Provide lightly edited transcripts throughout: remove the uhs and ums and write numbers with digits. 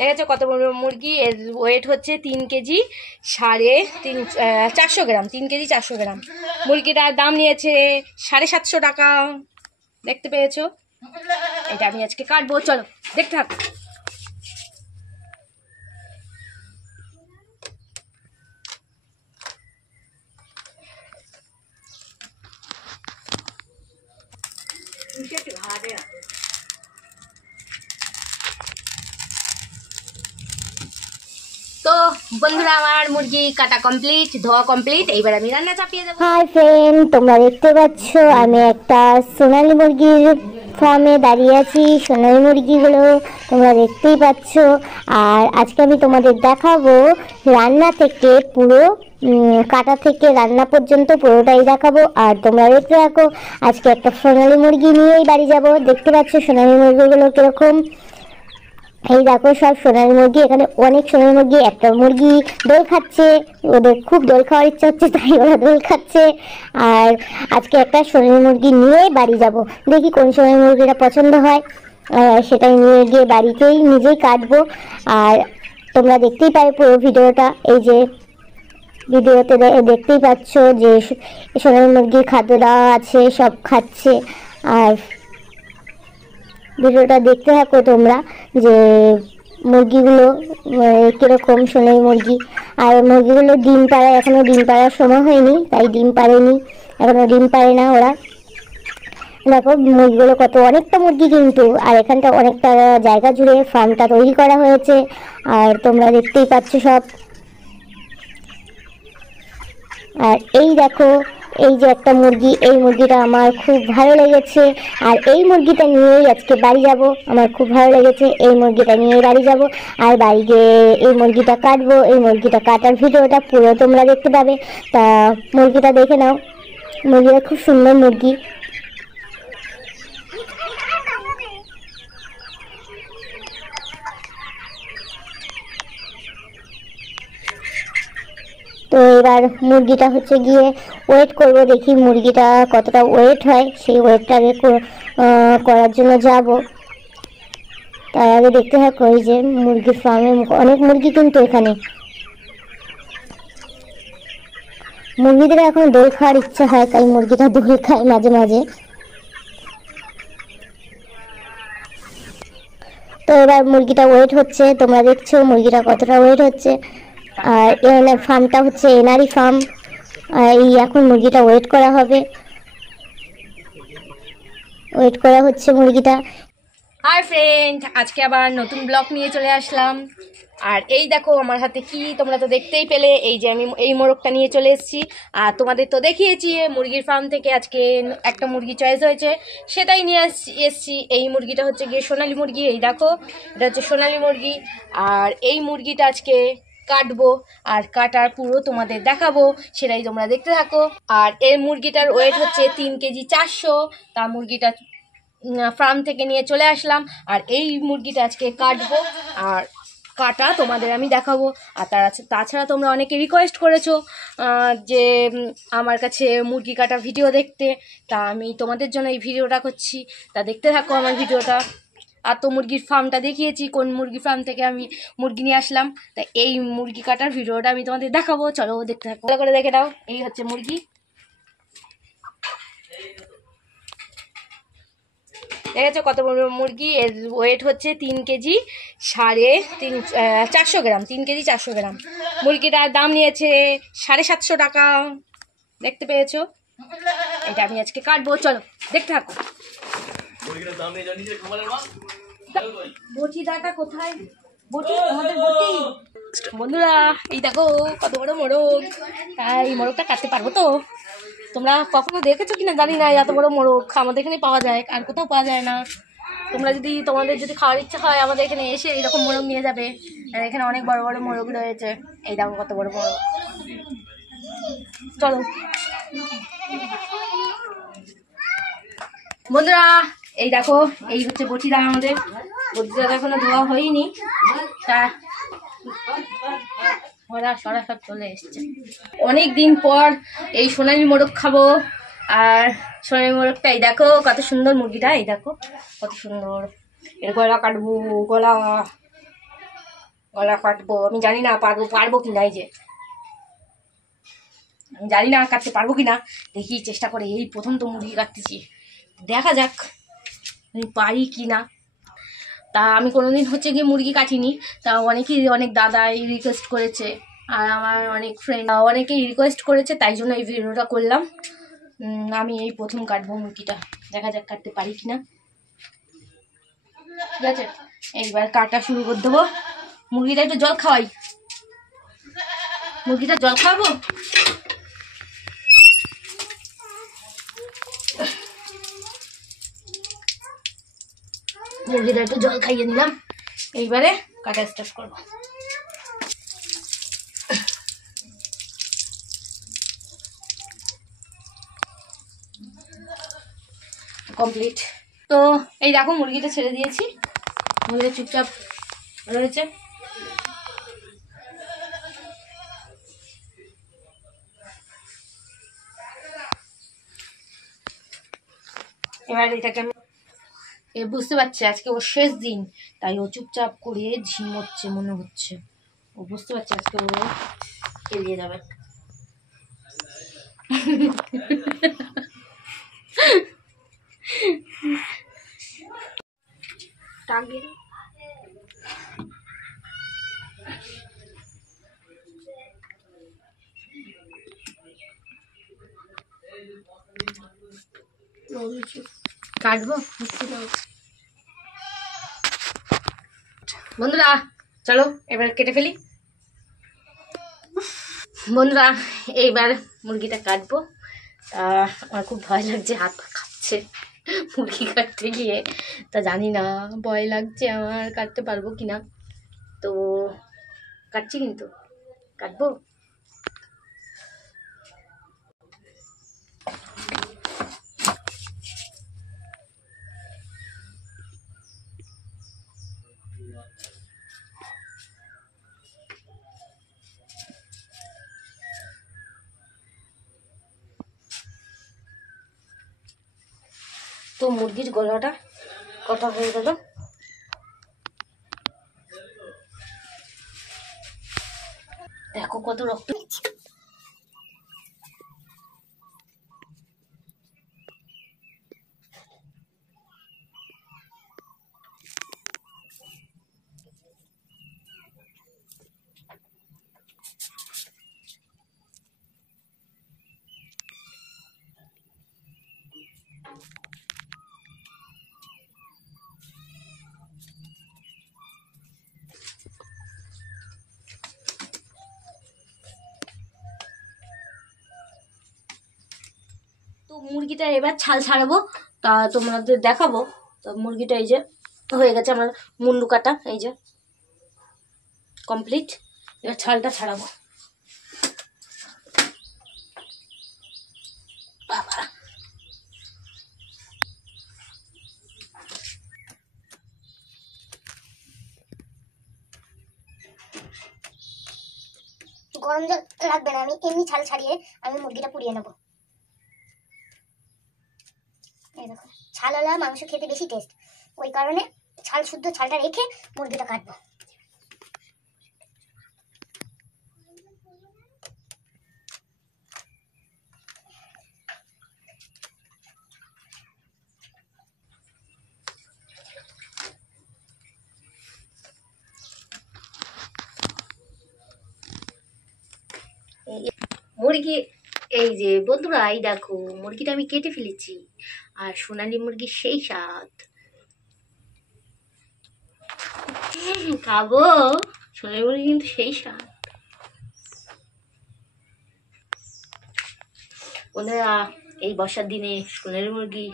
দেখেছো কত বড় মুরগি? এর ওয়েট হচ্ছে 3 কেজি 450 গ্রাম। 3 কেজি 400 গ্রাম। মুরগিটার দাম নিয়েছে 750 টাকা। দেখতে পেয়েছো? এটা আমি আজকে কাটবো, চলো দেখতে থাকো। তো বন্ধুরা, আমার মুরগি কাটা কমপ্লিট, ধোয়া কমপ্লিট। এইবার আমি রান্না চাপিয়ে দেবো। হাই ফ্রেন্ড, তোমরা দেখতে পাচ্ছ আমি একটা সোনালী মুরগির ফার্মে দাঁড়িয়ে আছি। সোনালী মুরগিগুলো তোমরা দেখতেই পাচ্ছ। আর আজকে আমি তোমাদের দেখাবো রান্না থেকে পুরো কাটা থেকে রান্না পর্যন্ত পুরোটাই দেখাবো। আর তোমরা দেখতে থাকো। আজকে একটা সোনালী মুরগি নিয়েই বাড়ি যাব। দেখতে পাচ্ছ সোনালী মুরগিগুলো কিরকম। এই দেখো সব সোনালী মুরগি। এখানে অনেক সোনালী মুরগি। একটা মুরগি দোল খাচ্ছে, ওদের খুব দোল খাওয়ার ইচ্ছা হচ্ছে, তাই ওরা দোল খাচ্ছে। আর আজকে একটা সোনালী মুরগি নিয়ে বাড়ি যাব। দেখি কোন সোনালী মুরগিটা পছন্দ হয়, সেটাই নিয়ে গিয়ে বাড়িতেই নিজেই কাটবো। আর তোমরা দেখতেই পাবে পুরো ভিডিওটা। এই যে ভিডিওতে দেখতেই পাচ্ছ যে সোনালী মুরগির খাদ্য দেওয়া আছে, সব খাচ্ছে। আর ভিডিওটা দেখতে থাকো তোমরা যে মুরগিগুলো কীরকম সোনালী মুরগি। আর মুরগিগুলো ডিম পাড়ায়, এখনও ডিম পাড়ার সময় হয়নি, তাই ডিম পাড়েনি, এখনও ডিম পাড়ে না ওরা। দেখো মুরগিগুলো কত, অনেকটা মুরগি কিন্তু। আর এখানটা অনেকটা জায়গা জুড়ে ফার্মটা তৈরি করা হয়েছে। আর তোমরা দেখতেই পাচ্ছ সব। আর এই দেখো, এই যে একটা মুরগি, এই মুরগিটা আমার খুব ভালো লেগেছে। আর এই মুরগিটা নিয়েই আজকে বাড়ি যাব। আমার খুব ভালো লেগেছে, এই মুরগিটা নিয়েই বাড়ি যাব। আর বাড়ি গিয়ে এই মুরগিটা কাটবো। এই মুরগিটা কাটার ভিডিওটা পুরো তোমরা দেখতে পাবে। তা মুরগিটা দেখে নাও। মুরগিটা খুব সুন্দর মুরগি। তো এবার মুরগিটা হচ্ছে গিয়ে ওয়েট করব, দেখি মুরগিটা কতটা ওয়েট হয়। সেই ওয়েটটাকে করার জন্য যাব। তার আগে দেখতে থাকো। এই যে মুরগির ফার্মে অনেক মুরগি কিন্তু। এখানে মুরগিদের এখন দোল খাওয়ার ইচ্ছা হয়, তাই মুরগিটা দোল খায় মাঝে মাঝে। তো এবার মুরগিটা ওয়েট হচ্ছে, তোমরা দেখছো মুরগিটা কতটা ওয়েট হচ্ছে। আর এনার ফার্মটা হচ্ছে এনারই ফার্ম। এই এখন মুরগিটা ওয়েট করা হবে, ওয়েট করা হচ্ছে মুরগিটা। হাই ফ্রেন্ড, আজকে আবার নতুন ব্লগ নিয়ে চলে আসলাম। আর এই দেখো আমার হাতে কি, তোমরা তো দেখতেই পেলে। এই যে আমি এই মোরগটা নিয়ে চলে এসেছি। আর তোমাদের তো দেখিয়েছি মুরগির ফার্ম থেকে আজকে একটা মুরগি চয়েস হয়েছে, সেটাই নিয়ে এসেছি। এই মুরগিটা হচ্ছে গিয়ে সোনালী মুরগি। এই দেখো, এটা হচ্ছে সোনালী মুরগি। আর এই মুরগিটা আজকে কাটবো, আর কাটার পুরো তোমাদের দেখাবো, সেটাই তোমরা দেখতে থাকো। আর এই মুরগিটার ওয়েট হচ্ছে 3 কেজি 400। তা মুরগিটা ফার্ম থেকে নিয়ে চলে আসলাম। আর এই মুরগিটা আজকে কাটবো, আর কাটা তোমাদের আমি দেখাবো। আর তাছাড়া তোমরা অনেকে রিকোয়েস্ট করেছো যে আমার কাছে মুরগি কাটা ভিডিও দেখতে। তা আমি তোমাদের জন্য এই ভিডিওটা করছি, তা দেখতে থাকো আমার ভিডিওটা। আর তো মুরগির ফার্মটা দেখিয়েছি, কোন মুরগি ফার্ম থেকে আমি মুরগি নিয়ে আসলাম। তা এই মুরগি কাটার ভিডিওটা আমি তোমাদের দেখাবো, চলো দেখতে থাকো। ভালো করে দেখে নাও। এই হচ্ছে মুরগি। দেখেছো কত বড় মুরগি? এর ওয়েট হচ্ছে 3 কেজি 450 গ্রাম। 3 কেজি 400 গ্রাম। মুরগিটার দাম নিয়েছে 750 টাকা। দেখতে পেয়েছো? এটা আমি আজকে কাটবো, চলো দেখতে থাকো। বটি দাটা কোথায়? বটি, আমাদের বটি। বন্ধুরা এই দেখো কত বড় মোরগ। এই মোরগটা কাটতে পারবো তো? তোমরা কখনো দেখেছো কিনা জানি না, এত বড় মোরগ আমাদের এখানে পাওয়া যায়, আর কোথাও পাওয়া যায় না। তোমাদের যদি খাওয়ার ইচ্ছা হয়, আমাদের এখানে এসে এরকম মোরগ নিয়ে যাবে। আর এখানে অনেক বড় বড় মোরগ রয়েছে। এই দেখো কত বড় মোরগ। চলো বন্ধুরা, এই দেখো এই হচ্ছে বটিদা। আমাদের বটিদা এখনো ধোয়া হয়নি, তা ওরা সরা সব চলে এসছে। অনেক দিন পর এই সোনালী মোরগ খাবো। আর সোনালী মোরগটা এই দেখো কত সুন্দর মুরগিটা। এই দেখো কত সুন্দর। এর গলা কাটবো, গলা। গলা কাটবো, আমি জানি না পারবো কি না। এই যে আমি জানি না কাটতে পারবো কি না, দেখি চেষ্টা করে। এই প্রথম তো মুরগি কাটতেছি, দেখা যাক আমি পারি কি না। তা আমি কোনোদিন হচ্ছে গিয়ে মুরগি কাটিনি, তা অনেক দাদাই রিকোয়েস্ট করেছে, আর আমার অনেক ফ্রেন্ড অনেকেই রিকোয়েস্ট করেছে, তাই জন্য এই ভিডিওটা করলাম। আমি এই প্রথম কাটবো মুরগিটা, দেখা যাক কাটতে পারি কি না। ঠিক আছে, এইবার কাটা শুরু করে দেবো। মুরগিটা একটু জল খাওয়াই, মুরগিটা জল খাওয়াবো। মুরগিটা একটু জল খাইয়ে নিলাম, এইবারে কাটা স্টার্ট করবো। কমপ্লিট। তো এই দেখো মুরগিটা ছেড়ে দিয়েছি, মুরগিটা চুপচাপ রয়েছে। এবার এটাকে আমি বুঝতে পারছি আজকে ওর শেষ দিন, তাই ও চুপচাপ করে ঝিমোচ্ছে মনে হচ্ছে। ও বুঝতে পারছে আজকে ও এড়িয়ে যাবে। কাটবো বন্ধুরা, চলো এবার কেটে ফেলি। বন্ধুরা এইবার মুরগিটা কাটবো। আমার খুব ভয় লাগছে, হাত পা কাঁপছে মুরগি কাটতে গিয়ে। তা জানি না, ভয় লাগছে আমার, কাটতে পারবো কি না। তো কাটছি, কিন্তু কাটবো। তো মুরগির গলাটা কটা হয়ে গেল। দেখো কত রক্ত। তো মুরগিটা এবার ছাল ছাড়াবো, তা তোমাদের দেখাবো। তো মুরগিটা এই যে হয়ে গেছে আমার মুন্ডু কাটা, এই যে কমপ্লিট। এবার ছালটা ছাড়াবো। বাবা, গরম জল লাগবে না, আমি এমনি ছাল ছাড়িয়ে আমি মুরগিটা পুড়িয়ে নেবো। এই দেখো, ছালওয়ালা মাংস খেতে বেশি টেস্ট, ওই কারণে ছাল শুদ্ধ ছালটা রেখে মুরগিটা কাটবো। মুরগি এই যে বন্ধুরা, এই দেখো মুরগিটা আমি কেটে ফেলেছি, আর সোনালি মুরগির সেই স্বাদ। খাবো, সোনালি মুরগি কিন্তু সেই স্বাদ। বন্ধুরা এই বর্ষার দিনে সোনালি মুরগি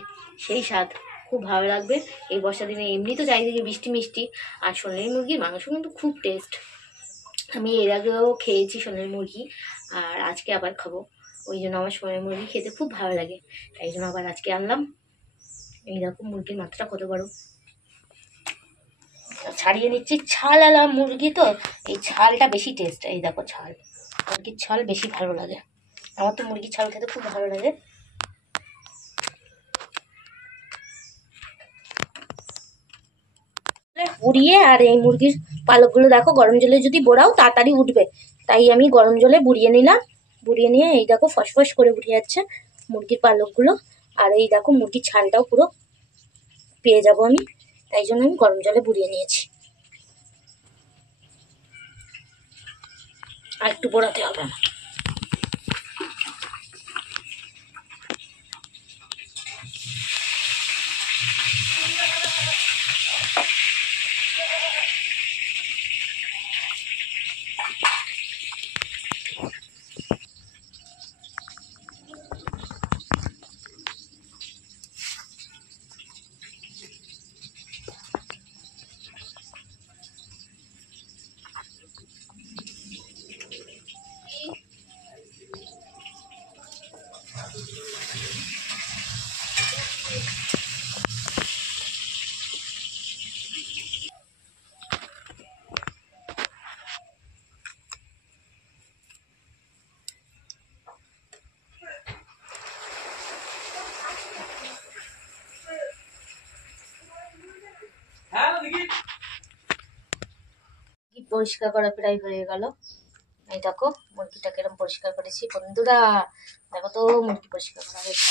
সেই স্বাদ, খুব ভালো লাগবে। এই বর্ষার দিনে এমনি তো চারিদিকে বৃষ্টি মিষ্টি, আর সোনালি মুরগির মাংস কিন্তু খুব টেস্ট। আমি এর আগেও খেয়েছি সোনালি মুরগি, আর আজকে আবার খাবো। ওই জন্য আমার সোনালি মুরগি খেতে খুব ভালো লাগে, তাই জন্য আবার আজকে আনলাম। এই দেখো মুরগির মাথাটা কত বড়। ছাড়িয়ে নিচ্ছি, ছাল আলা মুরগি তো এই ছালটা বেশি টেস্ট। এই দেখো ছাল, মুরগির ছাল বেশি ভালো লাগে। আমার তো মুরগির ছাল খেতে খুব ভালো লাগে। বুড়িয়ে, আর এই মুরগির পালকগুলো দেখো গরম জলে যদি বোড়াও তাড়াতাড়ি উঠবে, তাই আমি গরম জলে বুড়িয়ে নিলাম। বুড়িয়ে নিয়ে এই দেখো ফসফস করে উঠে যাচ্ছে মুরগির পালকগুলো। আর এই দেখো মুরগির ছালটাও পুরো পেয়ে যাব আমি, তাই জন্য আমি গরম জলে বুড়িয়ে নিয়েছি। আর একটু বোড়াতে হবে আমার। পরিষ্কার করা প্রায় হয়ে গেল। এই দেখো মুরগিটাকে এরকম পরিষ্কার করেছি বন্ধুরা, দেখো তো মুরগি পরিষ্কার করা হয়েছে।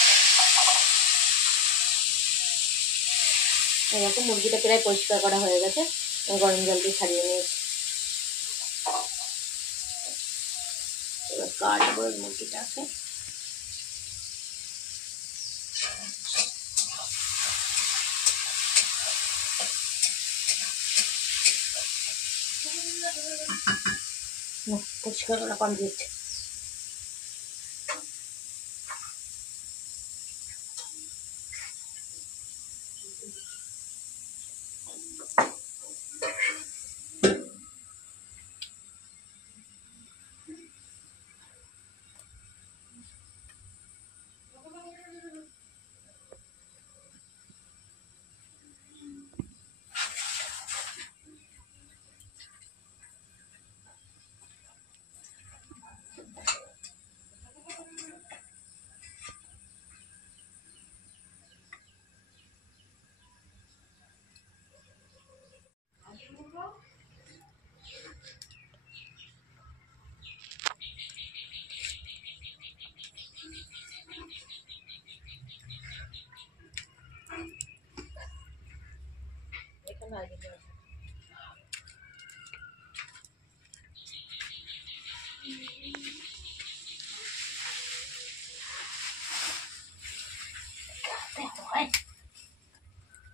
এই দেখো মুরগিটা প্রায় পরিষ্কার করা হয়ে গেছে, গরম জল দিয়ে ছাড়িয়ে নিয়েছি। এবার কাটবো মুরগিটাকে। পরিষ্কার করা কমপ্লিট।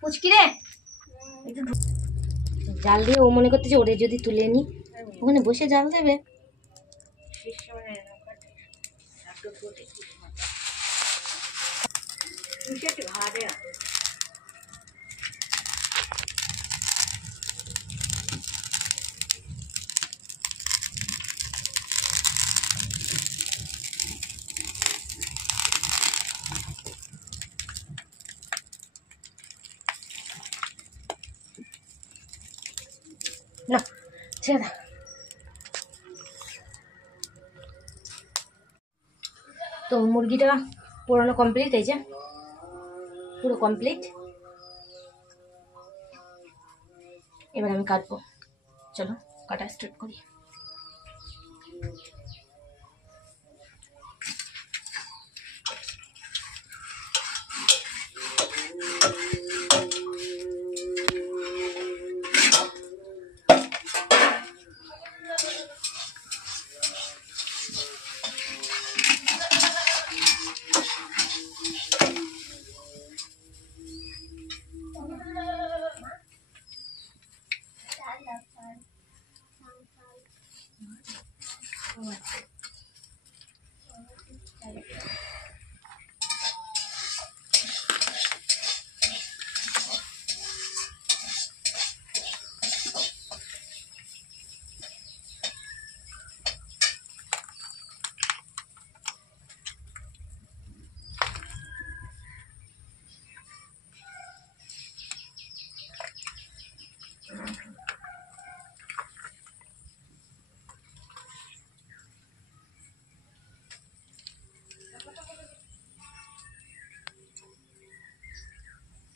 পুচকি রে জাল দিয়ে ও মনে করতেছে ওরে যদি তুলে নি, ওখানে বসে জাল দেবে। না ছেড়ে দাও। তো মুরগিটা পোড়ানো কমপ্লিট, এই যে পুরো কমপ্লিট। এবার আমি কাটবো, চলো কাটা স্টার্ট করি।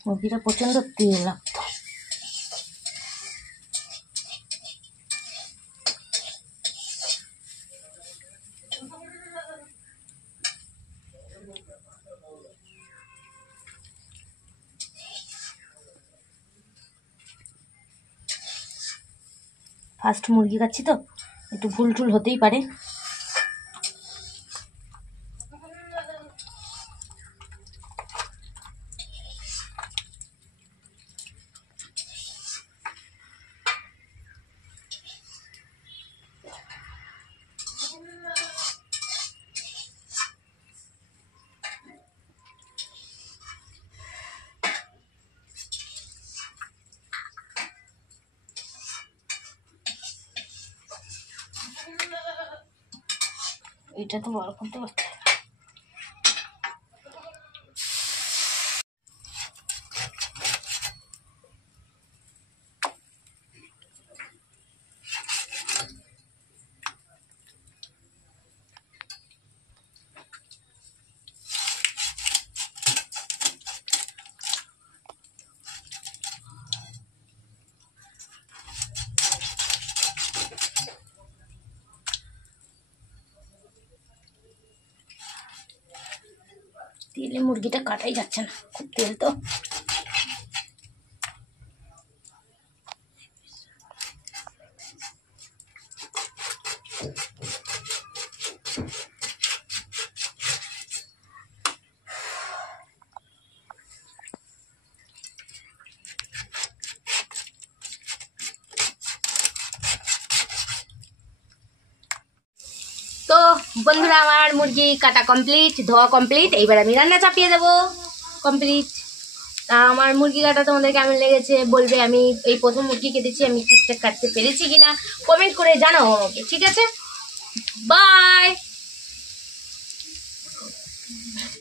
মুরগিটা প্রচন্ড তেল লাগতো। ফার্স্ট মুরগি খাচ্ছি তো একটু ভুল টুল হতেই পারে। এটা তো বড় করতে পারতে। তেলে মুরগিটা কাটাই যাচ্ছে না, খুব তেল তো। তো বন্ধুরা, আমার মুরগি কাটা কমপ্লিট, ধোয়া কমপ্লিট, এইবার আমি রান্না চাপিয়ে দেবো কমপ্লিট। তা আমার মুরগি কাটা তোমাদের কেমন লেগেছে বলবে। আমি এই প্রথম মুরগি কেটেছি, আমি ঠিকঠাক কাটতে পেরেছি কিনা কমেন্ট করে জানাও আমাকে, ঠিক আছে? বাই।